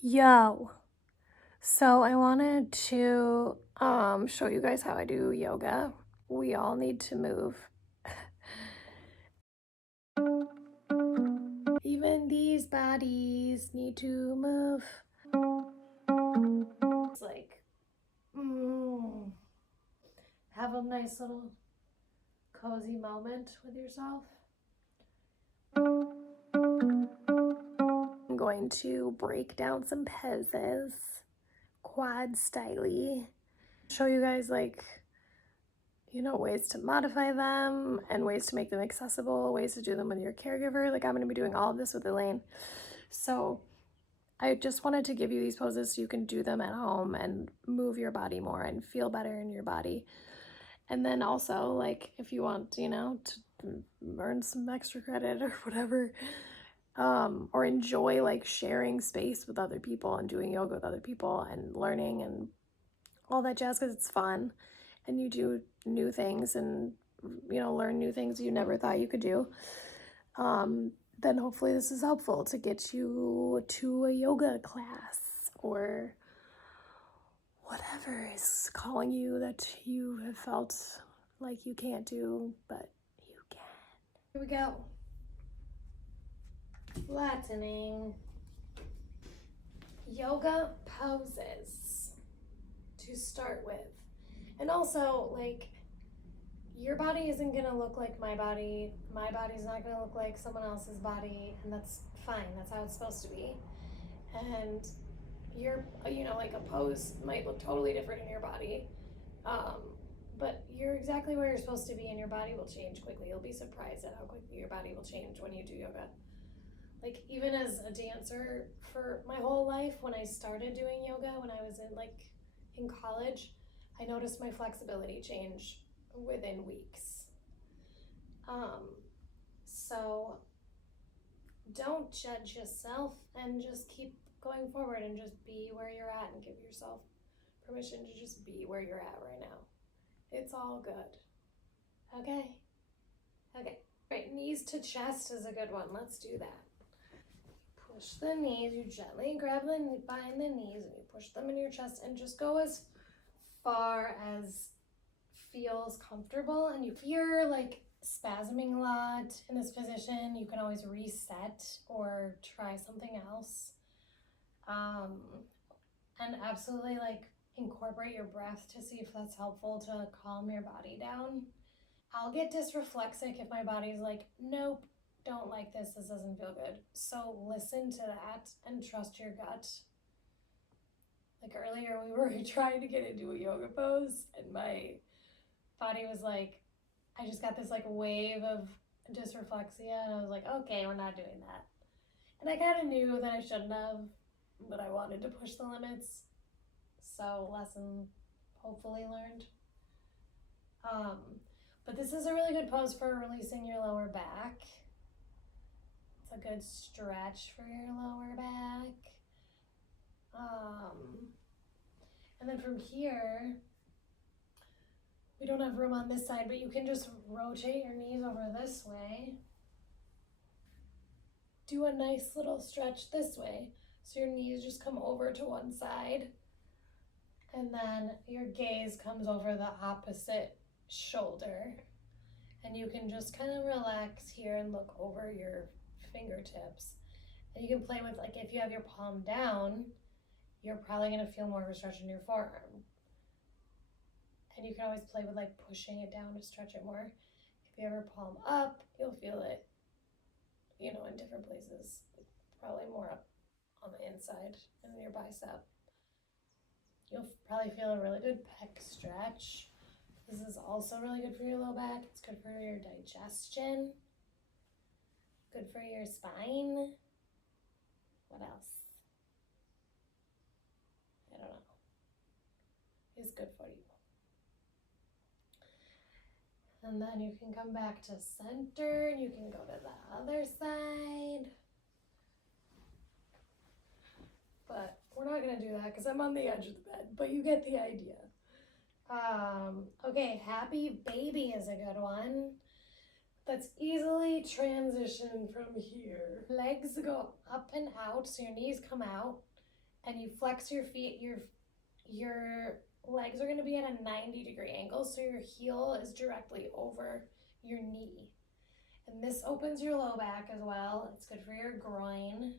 Yo, so I wanted to show you guys how I do yoga. We all need to move. Even these bodies need to move. It's like, have a nice little cozy moment with yourself. I'm going to break down some poses, quad styly. Show you guys ways to modify them and ways to make them accessible, ways to do them with your caregiver. Like I'm going to be doing all of this with Elaine. So I just wanted to give you these poses so you can do them at home and move your body more and feel better in your body. And then also, like, if you want, to earn some extra credit or whatever, or enjoy like sharing space with other people and doing yoga with other people and learning and all that jazz because it's fun and you do new things and learn new things you never thought you could do, then hopefully this is helpful to get you to a yoga class or whatever is calling you that you have felt like you can't do, but you can. Here we go. Flattening. Yoga poses to start with. And also, like, your body isn't gonna look like my body's not gonna look like someone else's body, and that's fine. That's how it's supposed to be. And like a pose might look totally different in your body, um, but you're exactly where you're supposed to be, and your body will change quickly. You'll be surprised at how quickly your body will change when you do yoga. Like even as a dancer for my whole life, when I started doing yoga when I was in college, I noticed my flexibility change within weeks. So don't judge yourself and just keep going forward and just be where you're at and give yourself permission to just be where you're at right now. It's all good. Okay? Okay. Right, knees to chest is a good one. Let's do that. Push the knees, you gently grab behind the knees and you push them in your chest and just go as far as feels comfortable. And if you're like spasming a lot in this position, you can always reset or try something else. And absolutely like incorporate your breath to see if that's helpful to calm your body down. I'll get dysreflexic if my body's like, nope, don't like this doesn't feel good. So listen to that and trust your gut. Like earlier, we were trying to get into a yoga pose, and my body was like, I just got this like wave of dysreflexia, and I was like, okay, we're not doing that. And I kind of knew that I shouldn't have, but I wanted to push the limits. So, lesson hopefully learned. Um, but this is a really good pose for releasing your lower back. It's a good stretch for your lower back. And then from here, we don't have room on this side, but you can just rotate your knees over this way. Do a nice little stretch this way. So your knees just come over to one side. And then your gaze comes over the opposite shoulder. And you can just kind of relax here and look over your fingertips. And you can play with, like, if you have your palm down, you're probably going to feel more of a stretch in your forearm. And you can always play with like pushing it down to stretch it more. If you have your palm up, you'll feel it, in different places. Probably more up on the inside and in your bicep. You'll probably feel a really good pec stretch. This is also really good for your low back. It's good for your digestion. Good for your spine. What else? I don't know. It's good for you. And then you can come back to center and you can go to the other side. But we're not gonna do that because I'm on the edge of the bed, but you get the idea. Okay, happy baby is a good one. Let's easily transition from here. Legs go up and out, so your knees come out, and you flex your feet, your legs are going to be at a 90-degree angle, so your heel is directly over your knee. And this opens your low back as well. It's good for your groin.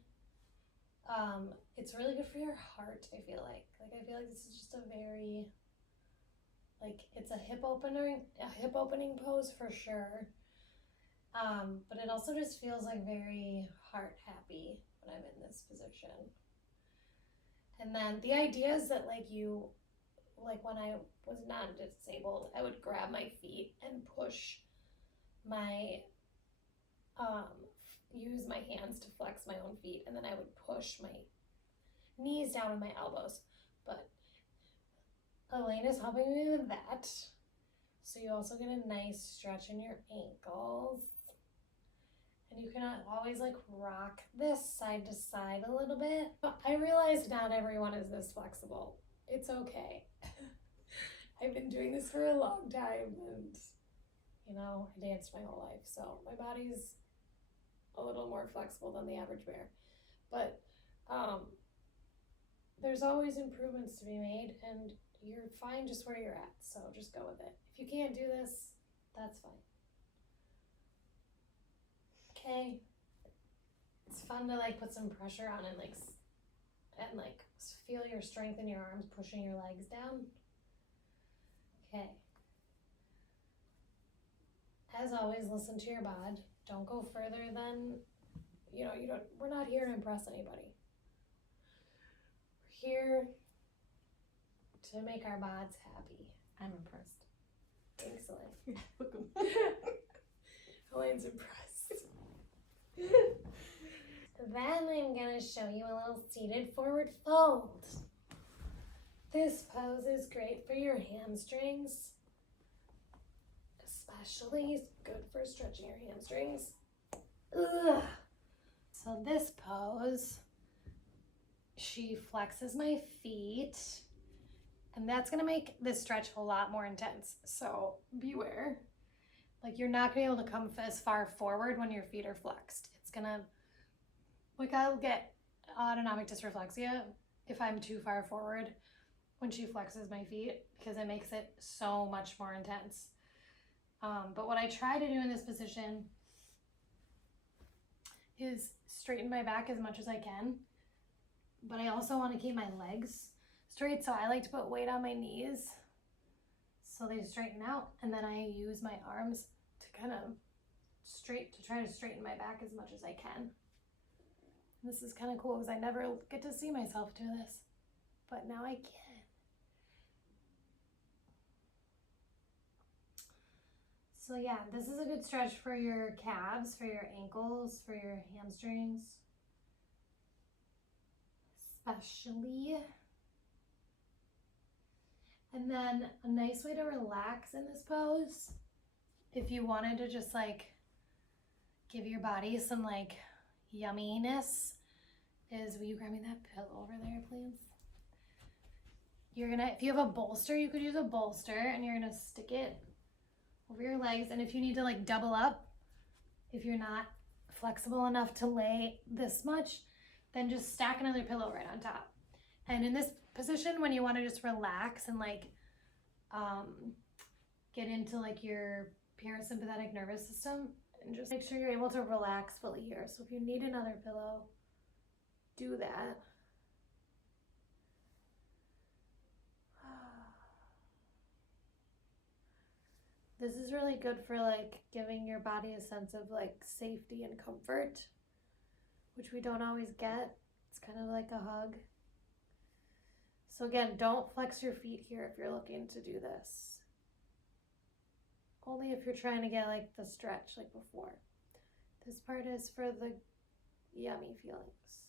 It's really good for your heart, I feel like. I feel like this is just a very, it's a hip opening pose for sure. But it also just feels like very heart happy when I'm in this position. And then the idea is that when I was not disabled, I would grab my feet and push my, use my hands to flex my own feet, and then I would push my knees down on my elbows. But Elena's helping me with that. So you also get a nice stretch in your ankles. And you can always rock this side to side a little bit. But I realize not everyone is this flexible. It's okay. I've been doing this for a long time, and I danced my whole life, so my body's a little more flexible than the average bear. But there's always improvements to be made, and you're fine just where you're at, so just go with it. If you can't do this, that's fine. Okay, it's fun to put some pressure on and feel your strength in your arms pushing your legs down. Okay. As always, listen to your bod. Don't go further than, we're not here to impress anybody. We're here to make our bods happy. I'm impressed. Thanks, Elaine. Welcome. Elaine's impressed. Then I'm going to show you a little seated forward fold. This pose is great for your hamstrings. Especially it's good for stretching your hamstrings. Ugh. So this pose, she flexes my feet, and that's going to make this stretch a lot more intense. So beware. You're not going to be able to come as far forward when your feet are flexed. It's going to, I'll get autonomic dysreflexia if I'm too far forward when she flexes my feet, because it makes it so much more intense. But what I try to do in this position is straighten my back as much as I can, but I also want to keep my legs straight, so I like to put weight on my knees so they straighten out, and then I use my arms to kind of try to straighten my back as much as I can. This is kind of cool because I never get to see myself do this, but now I can. So yeah, this is a good stretch for your calves, for your ankles, for your hamstrings, especially. And then a nice way to relax in this pose, if you wanted to just give your body some yumminess, is, will you grab me that pillow over there, please? If you have a bolster, you could use a bolster, and you're gonna stick it over your legs. And if you need to double up, if you're not flexible enough to lay this much, then just stack another pillow right on top. And in this position, when you want to just relax and get into your parasympathetic nervous system, and just make sure you're able to relax fully here. So if you need another pillow, do that. This is really good for giving your body a sense of safety and comfort, which we don't always get. It's kind of like a hug. So again, don't flex your feet here if you're looking to do this. Only if you're trying to get the stretch before. This part is for the yummy feelings.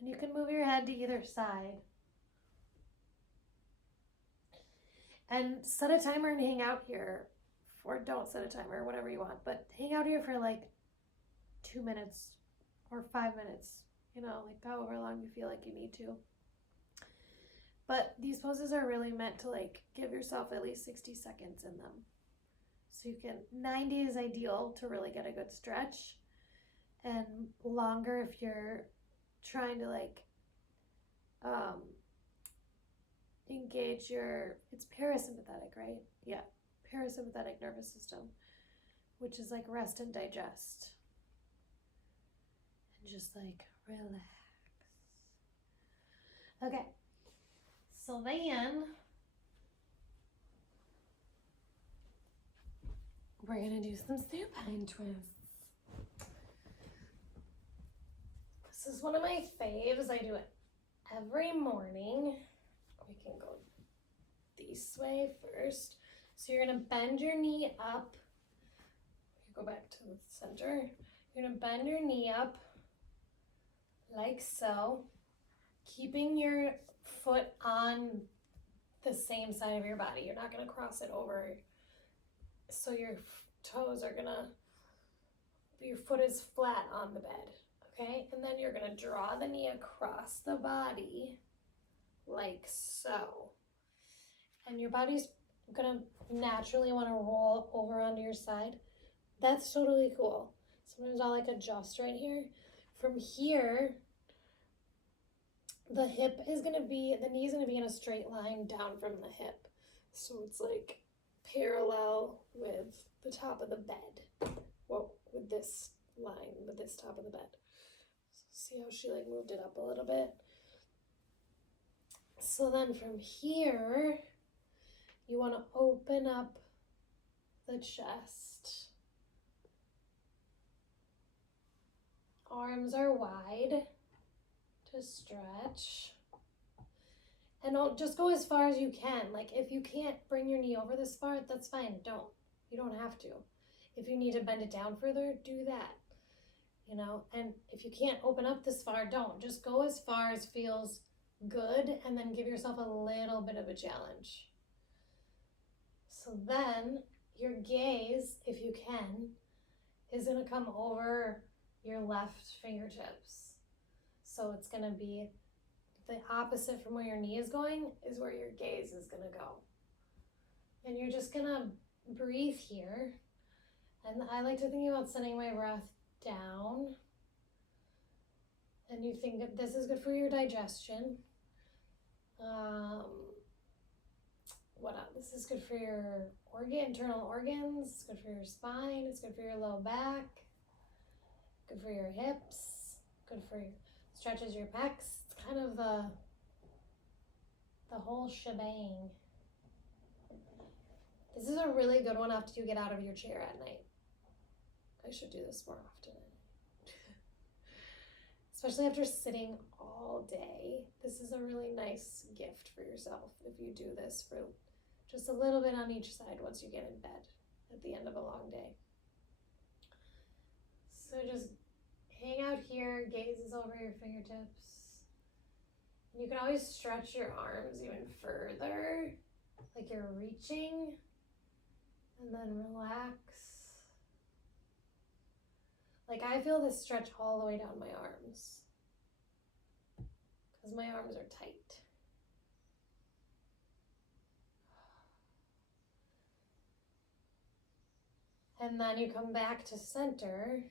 And you can move your head to either side. And set a timer and hang out here. Or don't set a timer, whatever you want. But hang out here for 2 minutes or 5 minutes. However long you feel like you need to. But these poses are really meant to give yourself at least 60 seconds in them. So 90 is ideal to really get a good stretch. And longer if you're trying to engage your, it's parasympathetic, right? Yeah, parasympathetic nervous system, which is like rest and digest. And just like relax. Okay, so then we're gonna do some supine twists. This is one of my faves. I do it every morning. We can go this way first. So you're gonna bend your knee up. Go back to the center. You're gonna bend your knee up like so, keeping your foot on the same side of your body. You're not gonna cross it over. So your toes are gonna, your foot is flat on the bed, okay? And then you're gonna draw the knee across the body like so. And your body's gonna naturally wanna roll over onto your side. That's totally cool. Sometimes I'll like adjust right here. From here, the hip is gonna be, the knee is gonna be in a straight line down from the hip. So it's like parallel with the top of the bed. Well, with this line, with this top of the bed. So see how she like moved it up a little bit? So then from here, you wanna open up the chest. Arms are wide to stretch. And don't, just go as far as you can. Like if you can't bring your knee over this far, that's fine. Don't. You don't have to. If you need to bend it down further, do that. You know, and if you can't open up this far, don't. Just go as far as feels good and then give yourself a little bit of a challenge. So then your gaze, if you can, is gonna come over your left fingertips. So it's gonna be the opposite from where your knee is going is where your gaze is gonna go. And you're just gonna breathe here. And I like to think about sending my breath down. And you think that this is good for your digestion. What else? This is good for your internal organs. It's good for your spine. It's good for your low back. Good for your hips. Good for your, stretches your pecs. It's kind of the whole shebang. This is a really good one after you get out of your chair at night. I should do this more often. Especially after sitting all day. This is a really nice gift for yourself if you do this for just a little bit on each side once you get in bed at the end of a long day. So just hang out here, gaze is over your fingertips. And you can always stretch your arms even further, like you're reaching, and then relax. Like I feel this stretch all the way down my arms because my arms are tight. And then you come back to center.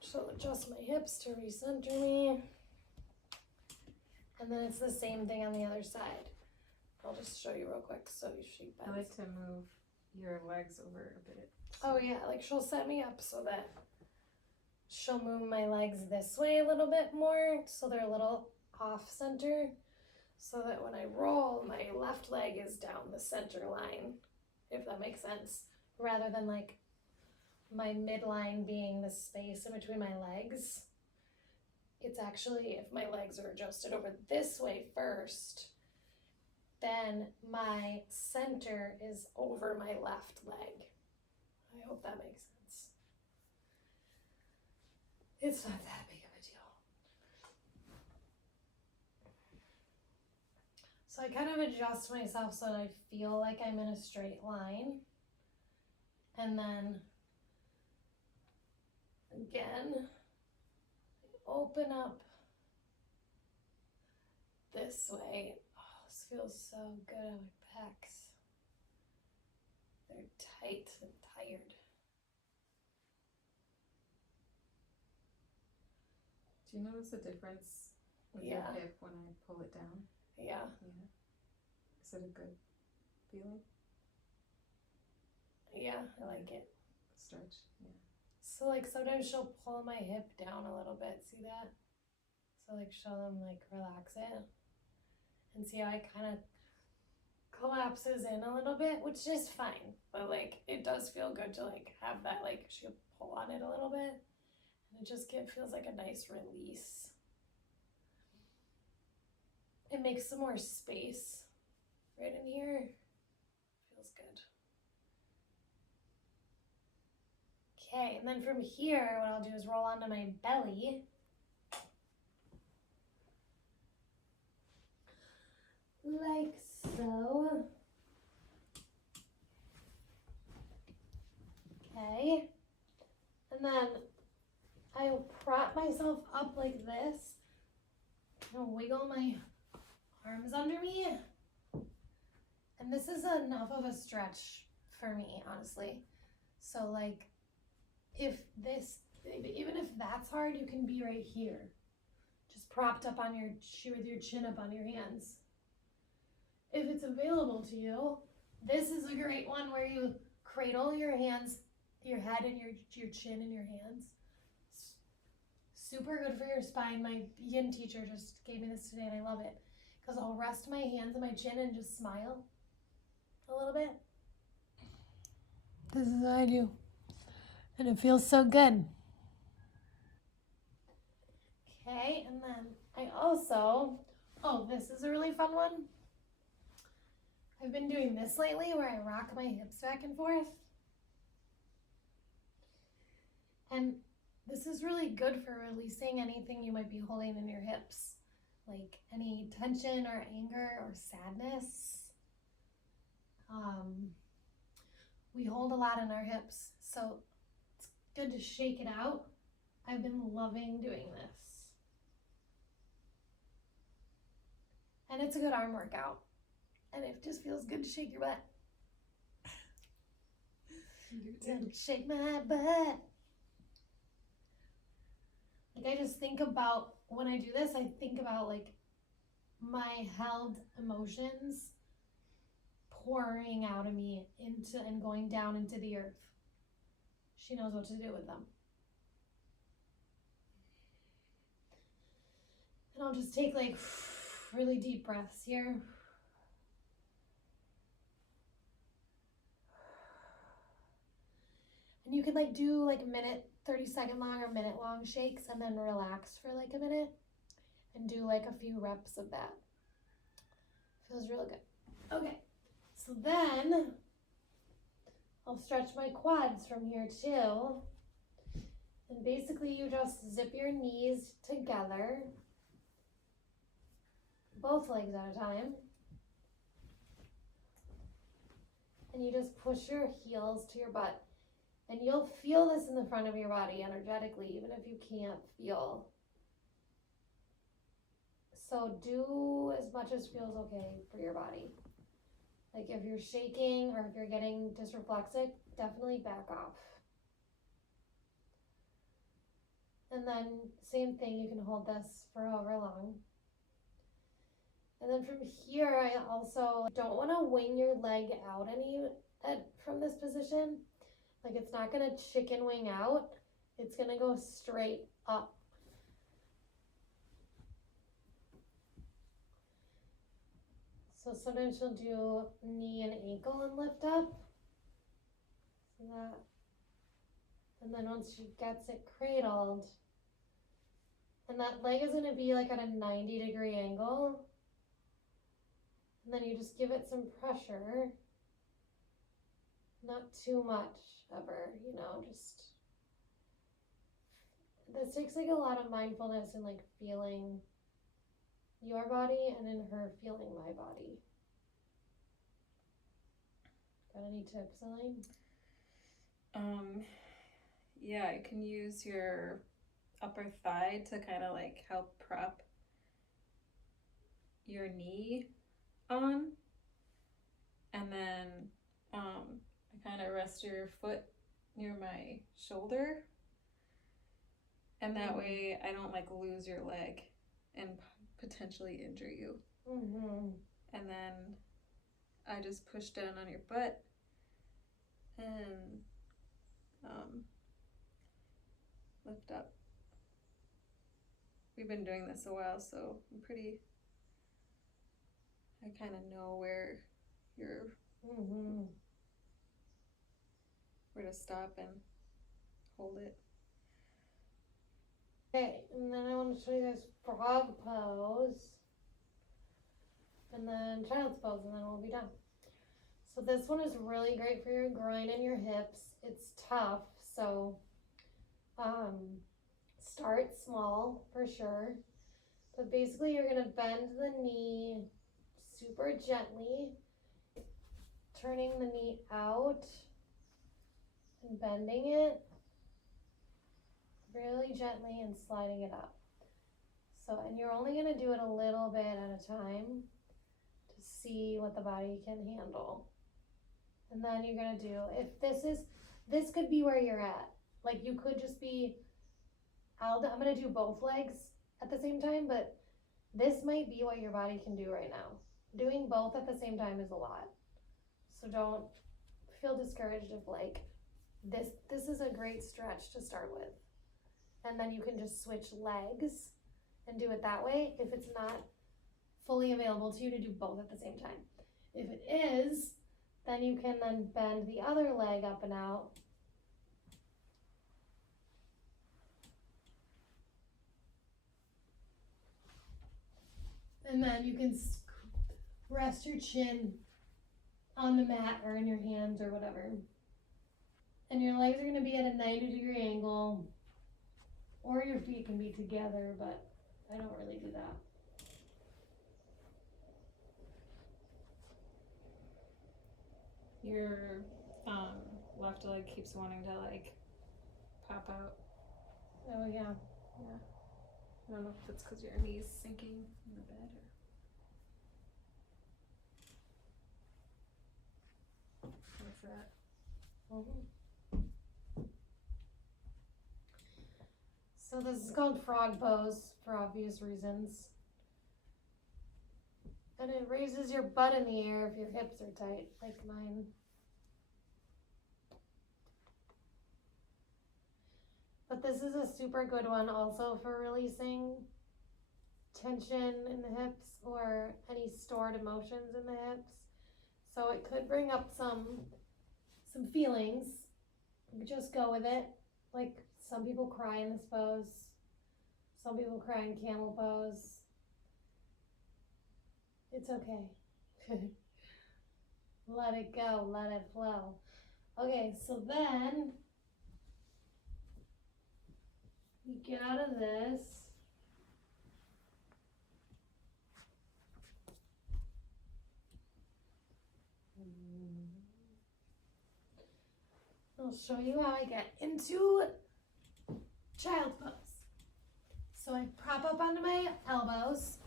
So adjust my hips to recenter me. And then it's the same thing on the other side. I'll just show you real quick so she bends. I like to move your legs over a bit. Oh yeah, like she'll set me up so that she'll move my legs this way a little bit more so they're a little off center, so that when I roll, my left leg is down the center line, if that makes sense, rather than like my midline being the space in between my legs. It's actually, if my legs are adjusted over this way first, then my center is over my left leg. I hope that makes sense. It's not that big of a deal. So I kind of adjust myself so that I feel like I'm in a straight line. And then again, open up this way. Oh, this feels so good on my pecs. They're tight and tired. Do you notice a difference with Yeah. your hip when I pull it down? Yeah. Yeah. Is it a good feeling? Yeah, I like it. Stretch? Yeah. So like sometimes she'll pull my hip down a little bit. See that? So like show them like relax it. And see how it kind of collapses in a little bit, which is fine. But like it does feel good to like have that like she'll pull on it a little bit. And it just feels like a nice release. It makes some more space right in here. Feels good. Okay, and then from here, what I'll do is roll onto my belly. Like so. Okay. And then I'll prop myself up like this. I'll wiggle my arms under me. And this is enough of a stretch for me, honestly. So like, even if that's hard, you can be right here. Just propped up on with your chin up on your hands. If it's available to you, this is a great one where you cradle your hands, your head and your chin in your hands. Super good for your spine. My yin teacher just gave me this today and I love it. Because I'll rest my hands on my chin and just smile a little bit. This is what I do. And it feels so good. Okay, and then I also, this is a really fun one. I've been doing this lately where I rock my hips back and forth. And this is really good for releasing anything you might be holding in your hips, like any tension or anger or sadness. We hold a lot in our hips, so it's good to shake it out. I've been loving doing this. And it's a good arm workout. And it just feels good to shake your butt. Shake my butt. Like I just think about, when I do this, I think about like my held emotions pouring out of me into and going down into the earth. She knows what to do with them. And I'll just take like really deep breaths here. And you can like do like a minute, 30-second long or minute long shakes and then relax for like a minute and do like a few reps of that. Feels really good. Okay, so then I'll stretch my quads from here too. And basically you just zip your knees together, both legs at a time. And you just push your heels to your butt. And you'll feel this in the front of your body energetically, even if you can't feel. So do as much as feels okay for your body. Like if you're shaking or if you're getting dysreflexic, definitely back off. And then same thing, you can hold this for however long. And then from here, I also don't want to wing your leg out from this position. Like it's not going to chicken wing out. It's going to go straight up. So sometimes she'll do knee and ankle and lift up. So that. And then once she gets it cradled, and that leg is going to be like at a 90-degree angle. And then you just give it some pressure. Not too much ever, just. This takes like a lot of mindfulness and like feeling your body and in her feeling my body. Got any tips, Elaine? Yeah, you can use your upper thigh to kind of like help prop your knee on. And then I kind of rest your foot near my shoulder. And that way I don't like lose your leg and potentially injure you. Mm-hmm. And then I just push down on your butt and lift up. We've been doing this a while, so I kind of know where to stop and hold it. Okay, and then I want to show you guys frog pose. And then child's pose, and then we'll be done. So this one is really great for your groin and your hips. It's tough, so start small for sure. But basically you're gonna bend the knee super gently, turning the knee out and bending it really gently and sliding it up. So, and you're only gonna do it a little bit at a time to see what the body can handle. And then you're gonna do, if this could be where you're at. Like you could just be, I'm gonna do both legs at the same time, but this might be what your body can do right now. Doing both at the same time is a lot. So don't feel discouraged if like, this is a great stretch to start with. And then you can just switch legs and do it that way if it's not fully available to you to do both at the same time. If it is, then you can then bend the other leg up and out. And then you can rest your chin on the mat or in your hands or whatever. And your legs are going to be at a 90-degree angle, or your feet can be together, but I don't really do that. Your left leg keeps wanting to like pop out. Oh yeah. Yeah. I don't know if it's because your knee's sinking in the bed or what's that? Mm-hmm. So this is called frog pose for obvious reasons. And it raises your butt in the air if your hips are tight, like mine. But this is a super good one also for releasing tension in the hips or any stored emotions in the hips. So it could bring up some feelings. Just go with it. Like some people cry in this pose. Some people cry in camel pose. It's okay. Let it go, let it flow. Okay, so then you get out of this. I'll show you how I get into child's pose. So I prop up onto my elbows,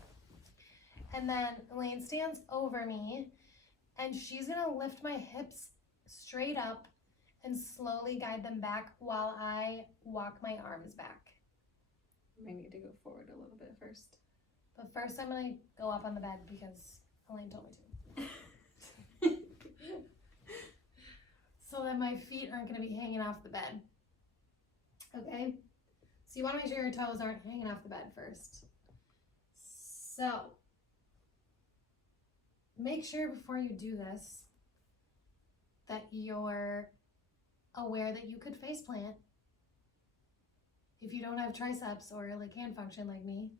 and then Elaine stands over me, and she's gonna lift my hips straight up and slowly guide them back while I walk my arms back. You may need to go forward a little bit first. But first I'm gonna go up on the bed because Elaine told me to. So that my feet aren't gonna be hanging off the bed. Okay? So you wanna make sure your toes aren't hanging off the bed first. So, make sure before you do this that you're aware that you could face plant if you don't have triceps or like hand function like me.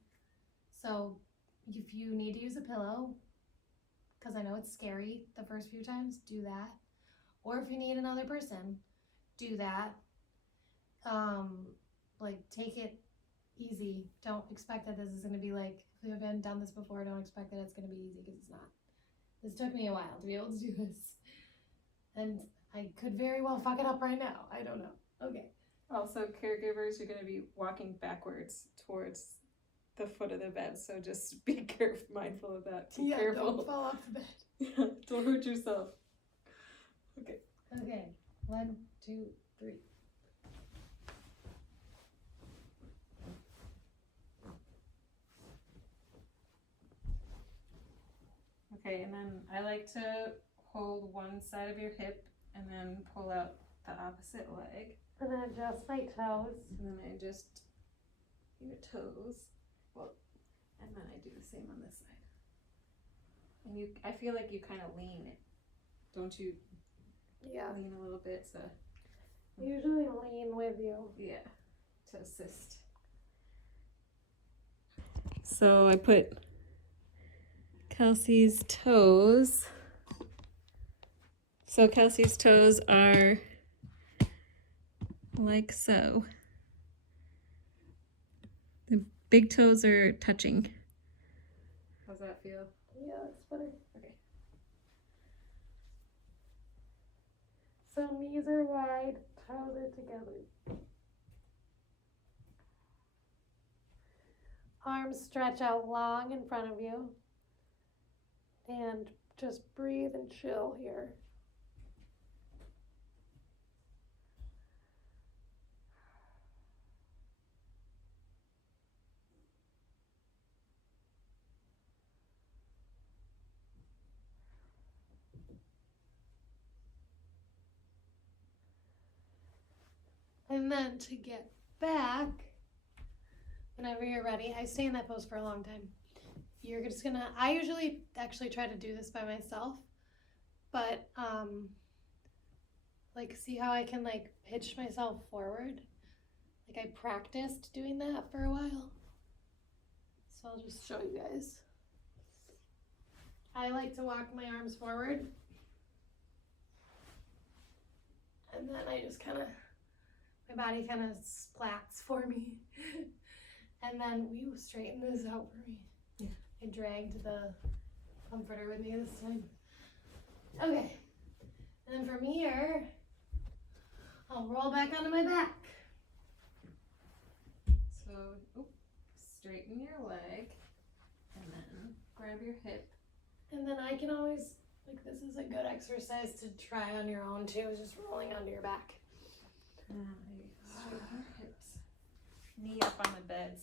So if you need to use a pillow, because I know it's scary the first few times, do that. Or if you need another person, do that. Like take it easy. Don't expect that this is going to be like, if you haven't done this before, don't expect that it's going to be easy because it's not. This took me a while to be able to do this. And I could very well fuck it up right now. I don't know. Okay. Also, caregivers, you're going to be walking backwards towards the foot of the bed, so just be mindful of that. Be careful. Don't fall off the bed. Yeah, don't hurt yourself. Okay. Okay. 1, 2, 3. Okay, and then I like to hold one side of your hip and then pull out the opposite leg. And then adjust my toes. And then I adjust your toes. Well, and then I do the same on this side. And I feel like you kind of lean it. Don't you? Yeah. Lean a little bit, so. Usually lean with you. Yeah, to assist. So I put Kelsey's toes. So Kelsey's toes are like so. The big toes are touching. How's that feel? Yeah, that's better. Okay. So knees are wide, toes are together. Arms stretch out long in front of you. And just breathe and chill here. And then to get back, whenever you're ready, I stay in that pose for a long time. You're just gonna, I usually actually try to do this by myself, but like see how I can like pitch myself forward? Like I practiced doing that for a while. So I'll just show you guys. I like to walk my arms forward. And then I just kind of, my body kind of splats for me. And then, straighten this out for me. Yeah. I dragged the comforter with me this time. Okay. And then from here, I'll roll back onto my back. So, straighten your leg, and then grab your hip. And then I can always, like this is a good exercise to try on your own too, just rolling onto your back. Straighten your hips. Knee up on the bed's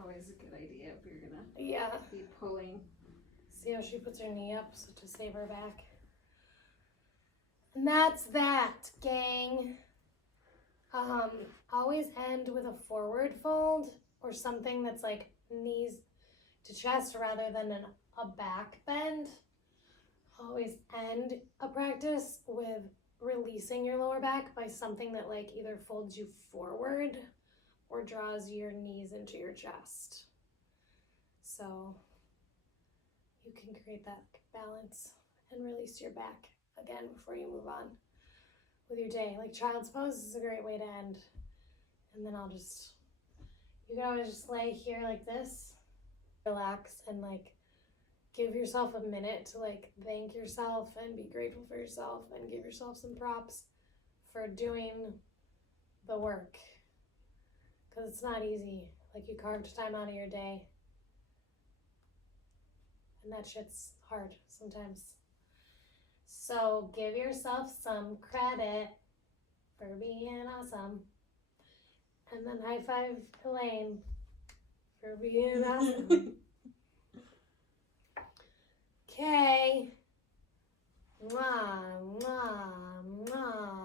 always a good idea if you're gonna be pulling. See how she puts her knee up so to save her back. And that's that, gang. Always end with a forward fold or something that's like knees to chest rather than a back bend. Always end a practice with releasing your lower back by something that like either folds you forward or draws your knees into your chest. So you can create that balance and release your back again before you move on with your day. Like child's pose is a great way to end. And then you can always just lay here like this, relax and like give yourself a minute to like thank yourself and be grateful for yourself and give yourself some props for doing the work. Because it's not easy. Like you carved time out of your day. And that shit's hard sometimes. So give yourself some credit for being awesome. And then high five Elaine for being awesome. Okay. Mwah, mwah, mwah.